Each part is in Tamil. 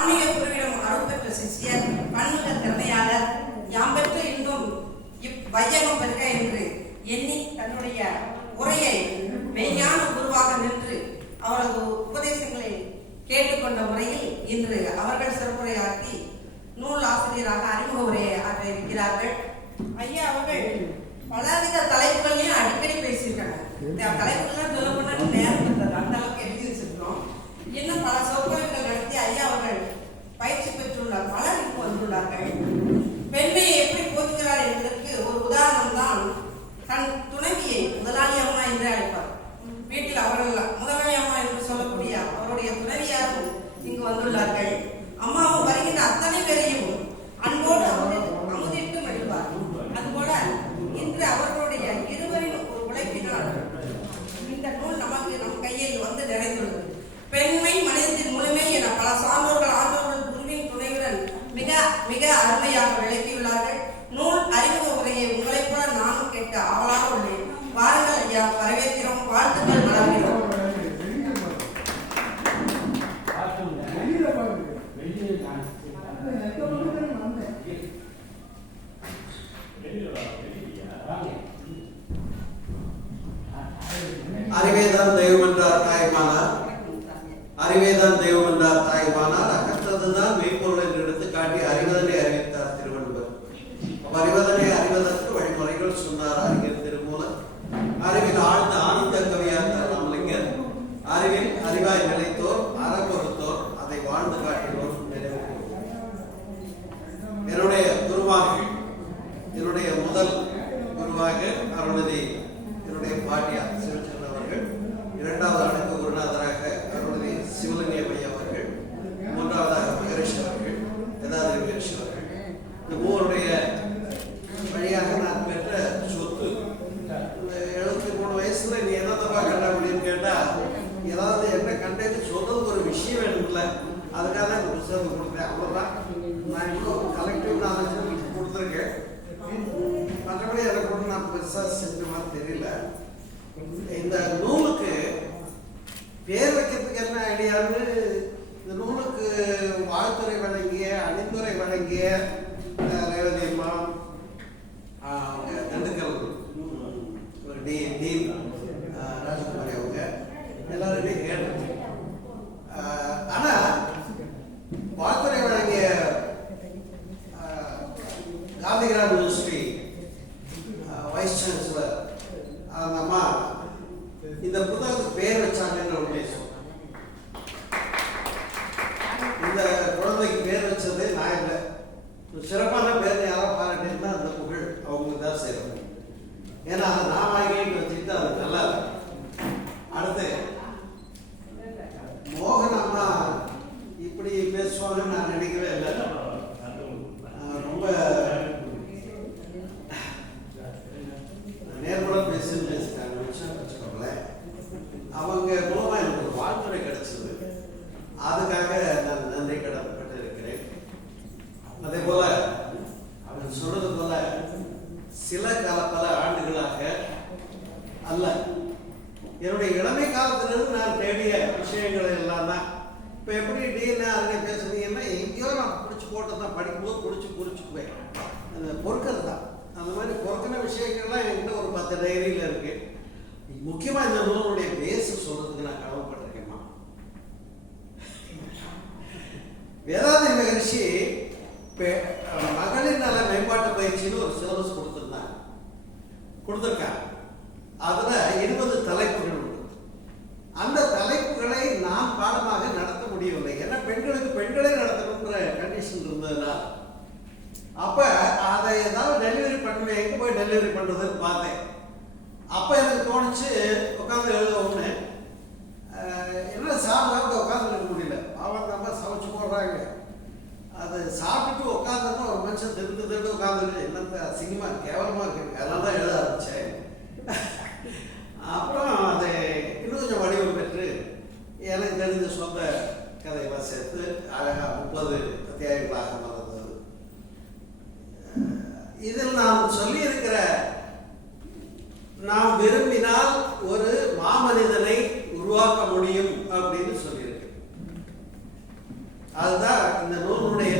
ஆன்மீக குருவிடம் அருள்பெற்ற சிஷியர் பன்முக திறமையாளர் யாம் பெற்ற இன்னும் இவ்வையகம் பெற்க என்று எண்ணி தன்னுடைய உரையை மெய்யான குருவாக நின்று அவரது உபதேசங்களை கேட்டுக்கொண்ட முறையில் இன்று அவர்கள் சிறப்புரையாற்றி நூல் ஆசிரியராக அறிமுக உரையாக இருக்கிறார்கள் ஐயா அவர்கள் பலவித தலைப்புகள்லையும் அடிக்கடி பேசியிருக்காங்க. தலைப்புகள்லாம் சொல்ல நேரம் அந்த அளவுக்கு எழுதி வச்சிருக்கோம் இன்னும் பல சொற்கள் இந்த நூலுக்கு பேர் வைக்கிறதுக்கு என்ன ஐடியான்னு இந்த நூலுக்கு வாழ்த்துறை வழங்கிய அணிந்துரை வழங்கிய சிறப்பான பேரை யாராவது பாராட்டியிருந்தா அந்த புகழ் அவங்க தான் சேரும் ஏன்னா விஷயங்கள்லாம் என்கிட்ட ஒரு பத்து டைரியில் இருக்கு. முக்கியமாக இந்த நூலுடைய பேஸ் சொல்றதுக்கு நான் கடவுப்பட்டிருக்கேம்மா வேதாந்தி மகரிஷி மகளிர் நல மேம்பாட்டு பயிற்சின்னு ஒரு சிலபஸ் கொடுத்துருந்தாங்க. கொடுத்துருக்காங்க. அதில் சாப்பிட்டு உட்காந்துருந்தா ஒரு மனுஷன் திருட்டு திருட்டு உட்காந்துருக்கு என்னத்த சினிமா கேவலமா இருக்கு. அதனால தான் எழுத ஆரம்பிச்சேன். அப்புறம் அதை இன்னும் கொஞ்சம் வடிவம் பெற்று எனக்கு தெரிஞ்ச சொந்த கதையெல்லாம் சேர்த்து அழகாக முப்பது அத்தியாயங்களாக வளர்ந்தது. இதில் நான் சொல்லியிருக்கிற நாம் விரும்பினால் ஒரு மாமனிதனை உருவாக்க முடியும் அப்படின்னு சொல்லியிருக்கேன். அதுதான் இந்த நூலுடைய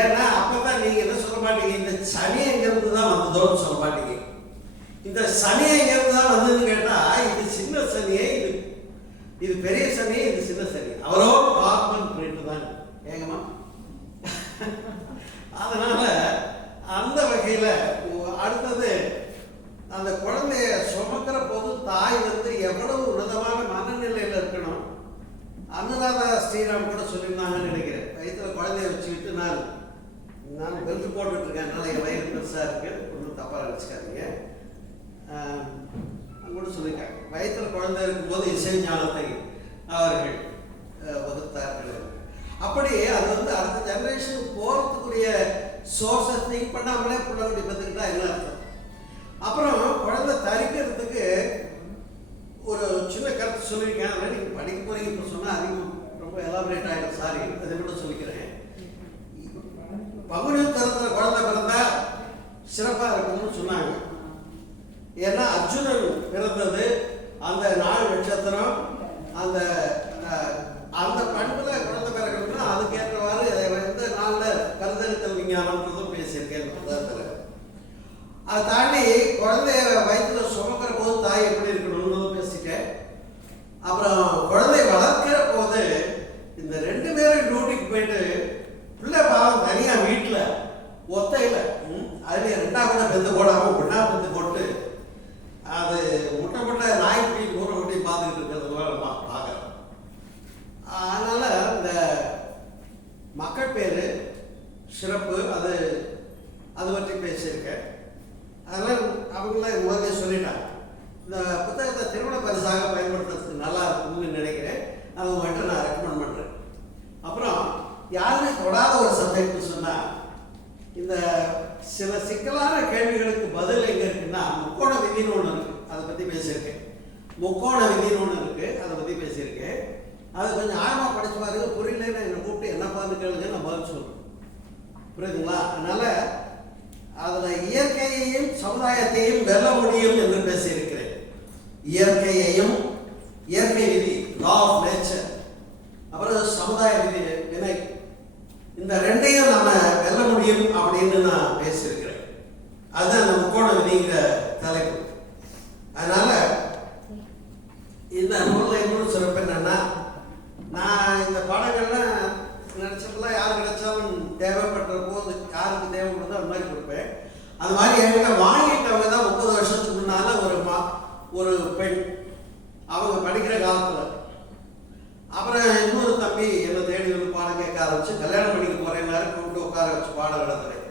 ஏன்னா அப்பதான் நீங்க என்ன சொல்ல மாட்டீங்க? இந்த சனி எங்கிருந்து தான் வந்ததோன்னு சொல்ல மாட்டீங்க. இந்த சனி எங்கிருந்து தான் வந்ததுன்னு கேட்டா இது சின்ன சனியே இது இது பெரிய சனியே இது சின்ன சனி. அவரோ கார்பன் பிரிண்ட் தான். ஏங்கம்மா? அதனால அந்த வகையில அடுத்தது அந்த குழந்தைய சுமக்கிற போது தாய் வந்து எவ்வளவு உன்னதமான மனநிலையில இருக்கணும். அனுராதா ஸ்ரீராம் கூட சொல்லியிருந்தாங்கன்னு நினைக்கிறேன். வயிற்றுல குழந்தைய வச்சுக்கிட்டு நான் நான் பெல்ட் போட்டுட்டு இருக்கேன். என் வயிறு பெருசாக இருக்கு. ஒன்றும் தப்பாக நினச்சிக்காதீங்க. கூட சொல்லியிருக்காங்க வயிற்றுல குழந்தை இருக்கும்போது இசை ஞானத்தை அவர்கள் வகுத்தார்கள். அப்படி அது வந்து அடுத்த ஜெனரேஷனுக்கு போகிறதுக்குரிய சோர்ஸை திங்க் பண்ணாமலே பிள்ளைகுடி பத்துக்கிட்டா என்ன அர்த்தம்? அப்புறம் குழந்தை தரிக்கிறதுக்கு ஒரு சின்ன கருத்து சொல்லியிருக்கேன். அதனால நீங்கள் படிக்க போகிறீங்க இப்போ சொன்னால் அதிகம் ரொம்ப எலாபரேட் ஆகிடும் சாரி அதை மட்டும் சொல்லிக்கிறேன். பங்குனி தரத்தில் குழந்தை பிறந்தா சிறப்பாக இருக்கும்னு சொன்னாங்க. ஏன்னா அர்ஜுனன் பிறந்தது அந்த நாள் நட்சத்திரம் அந்த Bota இந்த சில சிக்கலான கேள்விகளுக்கு பதில் எங்கே இருக்குன்னா முக்கோண விதின்னு ஒன்று இருக்கு. அதை பற்றி பேசியிருக்கேன். முக்கோண விதின்னு ஒன்று இருக்கு. அதை பற்றி பேசியிருக்கேன். அது கொஞ்சம் ஆழமாக படிச்சு பாருங்க புரியலன்னு என்னை கூப்பிட்டு என்ன பார்த்து கேளுங்க நான் பதில் சொல்றேன். புரியுதுங்களா? அதனால் அதில் இயற்கையையும் சமுதாயத்தையும் வெல்ல முடியும் என்று பேசியிருக்கிறேன். இயற்கையையும் இயற்கை விதி லா ஆஃப் நேச்சர் அப்புறம் சமுதாய விதி வினை. இந்த ரெண்டையும் நம்ம வெல்ல முடியும் அப்படின்னு நான் பேசியிருக்கிறேன் அதுதான் அந்த முக்கோண விதிங்கிற தலைப்பு. அதனால இந்த நூலில் இன்னொரு சிறப்பு என்னன்னா நான் இந்த படங்கள்லாம் நினச்சப்பெல்லாம் யார் கிடைச்சாலும் தேவைப்படுற போது யாருக்கு தேவைப்படுதோ அந்த மாதிரி கொடுப்பேன் அது மாதிரி என்கிட்ட வாங்கிட்டவங்க தான் முப்பது வருஷத்துக்கு முன்னால ஒரு மா ஒரு பெண். அவங்க படிக்கிற காலத்தில். அப்புறம் இன்னொரு தம்பி என்னை தேடி வந்து பாடம் கேட்க ஆரம்பிச்சு கல்யாணம் பண்ணிக்க போறேன்னாரு கூப்பிட்டு உட்கார வச்சு பாடம் நடத்துறேன்.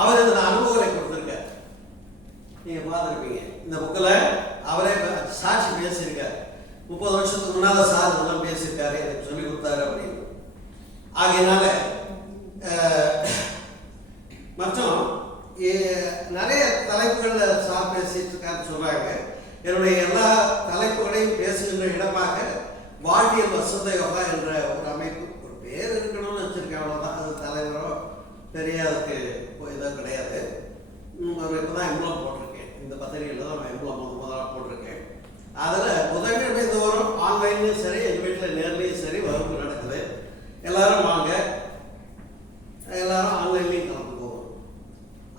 அவர் இந்த அனுபவங்களை கொடுத்துருக்கார். நீங்க பார்த்துருப்பீங்க. இந்த புக்கில் அவரே சாட்சி பேசியிருக்கார். முப்பது வருஷத்துக்கு முன்னால சார் இதெல்லாம் பேசியிருக்காரு எனக்கு சொல்லி கொடுத்தாரு அப்படின்னு. ஆகையினால மற்றும் நிறைய தலைப்புகளில் சார் பேசிட்டு இருக்காருன்னு சொல்றாங்க. என்னுடைய எல்லா தலைப்புகளையும் பேசுகின்ற இடமாக வாழ்வியல் வசந்த யோகா என்ற ஒரு அமைப்பு ஒரு பேர் இருக்கணும்னு வச்சிருக்கேன் அவ்வளோதான் பெரிய அதுக்கு இதாக கிடையாது. இப்போ தான் எம்ப்ளம் போட்டிருக்கேன். இந்த பத்திரிகையில் தான் நான் எம்ப்ளம் முதல் முதலாக போட்டிருக்கேன். அதில் புதன்கிழமை தோறும் ஆன்லைன்லையும் சரி எங்கள் வீட்டில் நேர்லேயும் சரி வகுப்பு நடக்குது. எல்லாரும் வாங்க எல்லாரும் ஆன்லைன்லையும் கலந்துக்குவோம்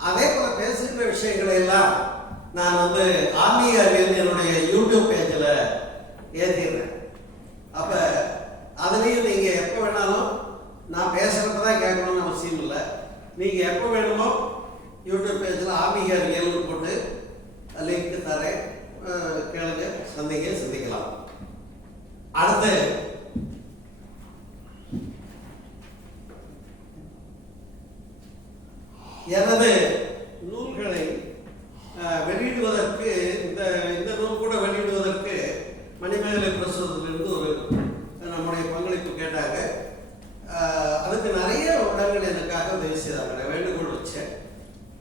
அதே போல பேசுகிற விஷயங்களை எல்லாம் நான் வந்து ஆன்மீக அறிவியல் என்னுடைய யூடியூப் பேஜில் ஏற்றிடுறேன் அப்போ அதுலேயும் நீங்கள் எப்போ வேணாலும் நான் பேசுகிறப்ப தான் கேட்கணும்னு அவசியம் இல்லை நீங்கள் எப்போ வேணுமோ யூடியூப் பேஜில் ஆன்மீக அறிவியல்னு போட்டு லிங்க் தரேன். கேளுங்க. சந்திங்க சந்திக்கலாம். அடுத்து. எனது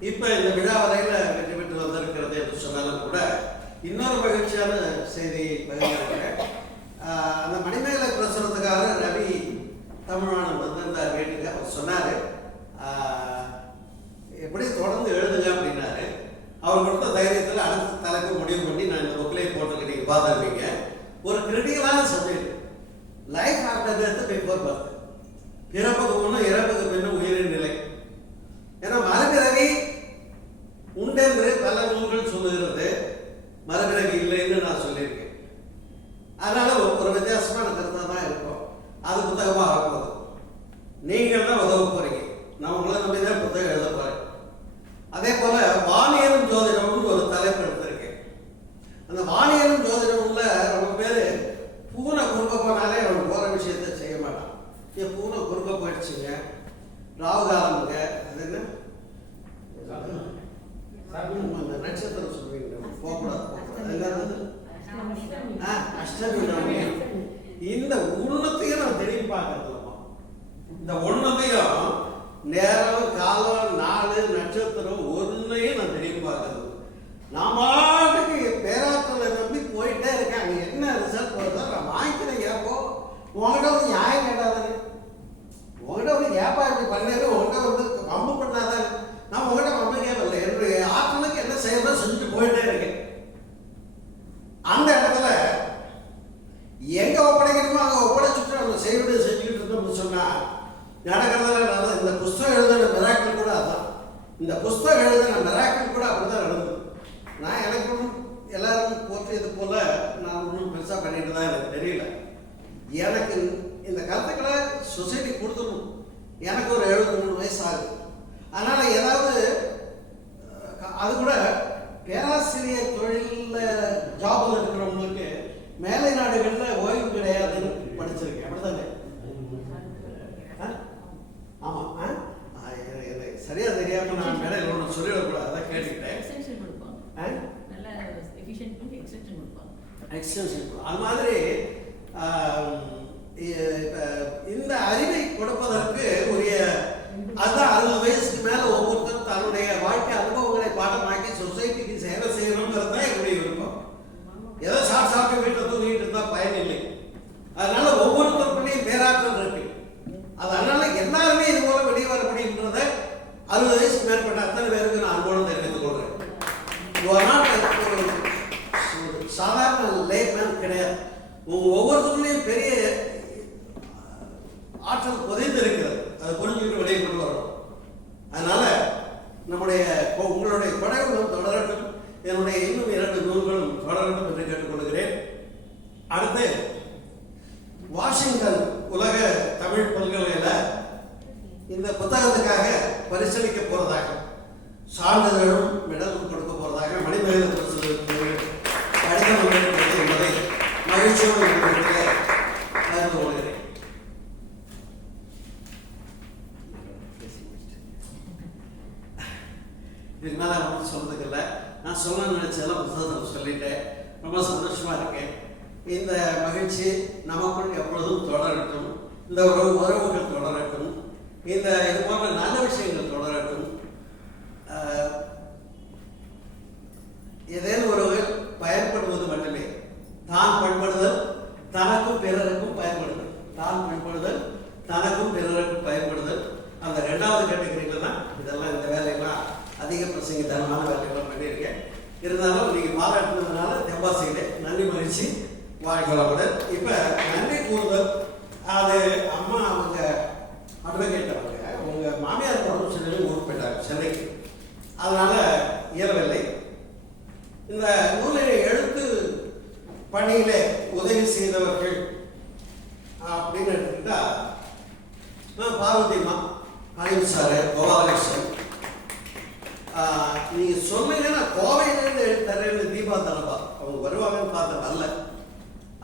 இப்போ இந்த விழா வரையில வெற்றி பெற்று வந்திருக்கிறது என்று சொன்னாலும் கூட இன்னொரு மகிழ்ச்சியான செய்தி பகிர்ந்திருக்கிறேன் அந்த மணிமேல பிரசுரத்துக்காக ரவி தமிழ்வாணன் வந்திருந்தார் வீட்டுக்கு. அவர் சொன்னார் எப்படி தொடர்ந்து எழுதுங்க அப்படின்னாரு. அவர் கொடுத்த தைரியத்தில் அடுத்த தலைப்பு முடிவு பண்ணி நான் இந்த புக்கிலே போட்டிருக்கேன். நீங்கள் பார்த்துருப்பீங்க. ஒரு கிரிட்டிக்கலான subject life after death before birth பிறப்புக்கு முன்னும் இறப்புக்கு பின்னும் உயிரின நிலை ஏன்னா மறுபிறவி உண்டென்று பல நூல்கள் சொல்லுகிறது மறுபிறவி இல்லைன்னு நான் சொல்லியிருக்கேன் அதனால ஒரு- ஒரு வித்தியாசமான கருத்தாக தான் இருக்கும் அது புத்தகமாக ஆகப்போகுது நீங்கள் தான் உதவ போறீங்க நான் உங்களை நம்பி தான் புத்தகம் எழுத போறேன் அதே போல வானியலும் ஜோதிடம்னு ஒரு தலைப்பு எடுத்திருக்கேன் அந்த வானியலும் ஜோதிடம்ல ரொம்ப பேர் பூனை குறுக்க போனாலே அவன் போற விஷயத்தை செய்ய மாட்டான் ஏன் பூனை குறுக்க போயிடுச்சுங்க ராவு காலமுங்க அது என்ன ஆமா, அந்த நட்சத்திரம் சொல்லுவீங்க போகக்கூடாது அஷ்டமி. இந்த உன்னத்தையும் நான் தெரியும் பார்க்கறதுலமா இந்த ஒன்னதையும் நேரம் காலம் நாள் நட்சத்திரம் ஒன்றையும் நான் தெரியும் பார்க்கறது நான் பாட்டுக்கு பேராற்றலை நம்பி போயிட்டே இருக்கேன். அங்க என்ன ரிசல்ட் வருதோ நான் வாங்கிக்கிறேன் ஏப்போ. உங்ககிட்ட வந்து நியாயம் கேட்டாதானே? உங்ககிட்ட வந்து ஏப்பா இப்படி பண்ணேன்னு உங்ககிட்ட வந்து வம்பு பண்ணாதானே போயிட்டே இருக்கேன் அந்த இடத்துல எங்க ஒப்படைக்கணுமோ அங்க ஒப்படைச்சுட்டு நம்ம செய்வது செஞ்சுக்கிட்டு இருந்தோம்னு சொன்னா நடக்கிறதுல நடந்தது இந்த புஸ்தகம் எழுதின மிராக்கள் கூட அதான். இந்த புஸ்தகம் எழுதின மிராக்கள் கூட அப்படிதான் நடந்தது. நான் எனக்கு ஒன்றும் எல்லாரும் போற்றியது போல நான் ஒன்றும் பெருசா பண்ணிட்டு தான் எனக்கு தெரியல. எனக்கு இந்த கருத்துக்களை சொசைட்டி கொடுத்துடணும் எனக்கு ஒரு எழுபத்தி மூணு வயசு ஆகுது. அதனால ஏதாவது அது கூட எக்ஸ்டென்ஷன் அது மாதிரி உங்களுடைய உங்களுடைய கொடைகளும் தொடரட்டும். என்னுடைய இதுக்கு மேலே ஒன்றும் சொல்கிறதுக்கு இல்லை. நான் சொல்ல நினைச்சதெல்லாம் புத்தகத்தில் சொல்லிட்டேன். ரொம்ப சந்தோஷமாக இருக்கேன் இந்த மகிழ்ச்சி நமக்குள் எப்பொழுதும் தொடரட்டும். இந்த உறவு உறவுகள் தொடரட்டும். இந்த இது போன்ற நல்ல விஷயங்கள் அதிக பிரசங்க தனமான பண்ணியிருக்கேன். இருந்தாலும் நீங்க பாராட்டுனதுனால தெம்பாசிக்கிறேன் நன்றி மகிழ்ச்சி வாழ்க்கை இப்ப நன்றி கூறுதல். அது அம்மா அவங்க அட்வொகேட் அவங்க உங்க மாமியார் உடம்பு சென்னையில் ஊர் போயிட்டாங்க சென்னைக்கு அதனால இயலவில்லை. இந்த நூலில் எழுத்து பணியிலே உதவி செய்தவர்கள் அப்படின்னு எடுத்துக்கிட்டா பார்வதிமா பார்வதிம்மா அனில் சார் கோபாலகிருஷ்ணன் ஆஹ், நீங்க சொன்னீங்கன்னா கோவையிலேருந்து தரேன்னு தீபா தலபா அவங்க வருவாங்கன்னு பார்த்து அல்ல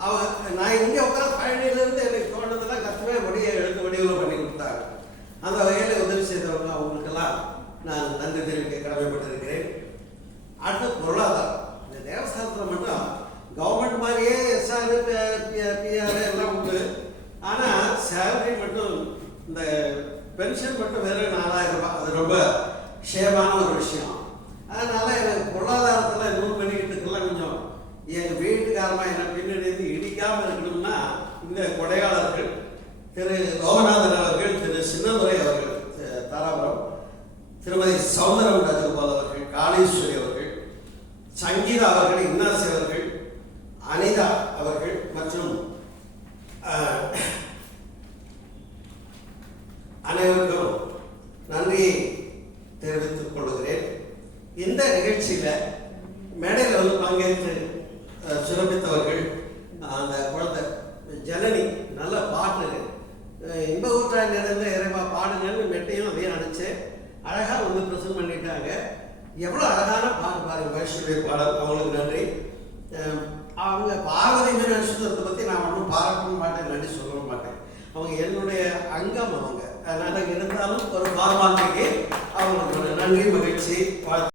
அவ நான் இங்கே உட்காந்து பழனியிலேருந்து எனக்கு தோணுதெல்லாம் கஷ்டமே வடிய எழுத்து வடிவில் பண்ணி கொடுத்தாங்க. அந்த வகையில் உதவி செய்தவங்க அவங்களுக்கெல்லாம் நான் நன்றி தெரிவிக்க கடமைப்பட்டிருக்கிறேன். அடுத்து பொருளாதாரம். இந்த தேவஸ்தானத்தில் மட்டும் கவர்மெண்ட் மாதிரியே எஸ்ஆர் பிஆர் எல்லாம் உண்டு. ஆனால் சேலரி மட்டும் இந்த பென்ஷன் மட்டும் வேறு நாலாயிரம் ரூபாய். அது ரொம்ப ஷேமான ஒரு விஷயம் அதனால இந்த நிகழ்ச்சியில மேடையில் வந்து பங்கேற்று அஹ், அந்த குழந்தை ஜனனி நல்ல பாட்டு இன்ப ஊற்றாய் நிறைந்த இறைவா பாடுங்கன்னு மெட்டையும் அதையும் அனுப்பிச்சேன் அழகா வந்து பிரசன்ட் பண்ணிட்டாங்க. எவ்வளவு அழகான பாட்டு பாருங்க மனுஷனுடைய பாடல். அவங்களுக்கு நன்றி. அவங்க பார்வதி மீனாட்சிதத்தை பத்தி நான் ஒன்றும் பாராட்டவும் மாட்டேன் நன்றி சொல்லவும் மாட்டேன். அவங்க என்னுடைய அங்கம் அவங்க. அதனால இருந்தாலும் ஒரு பாரமாட்டிக்கு அவங்களுக்கு நன்றி மகிழ்ச்சி வாழ்த்து.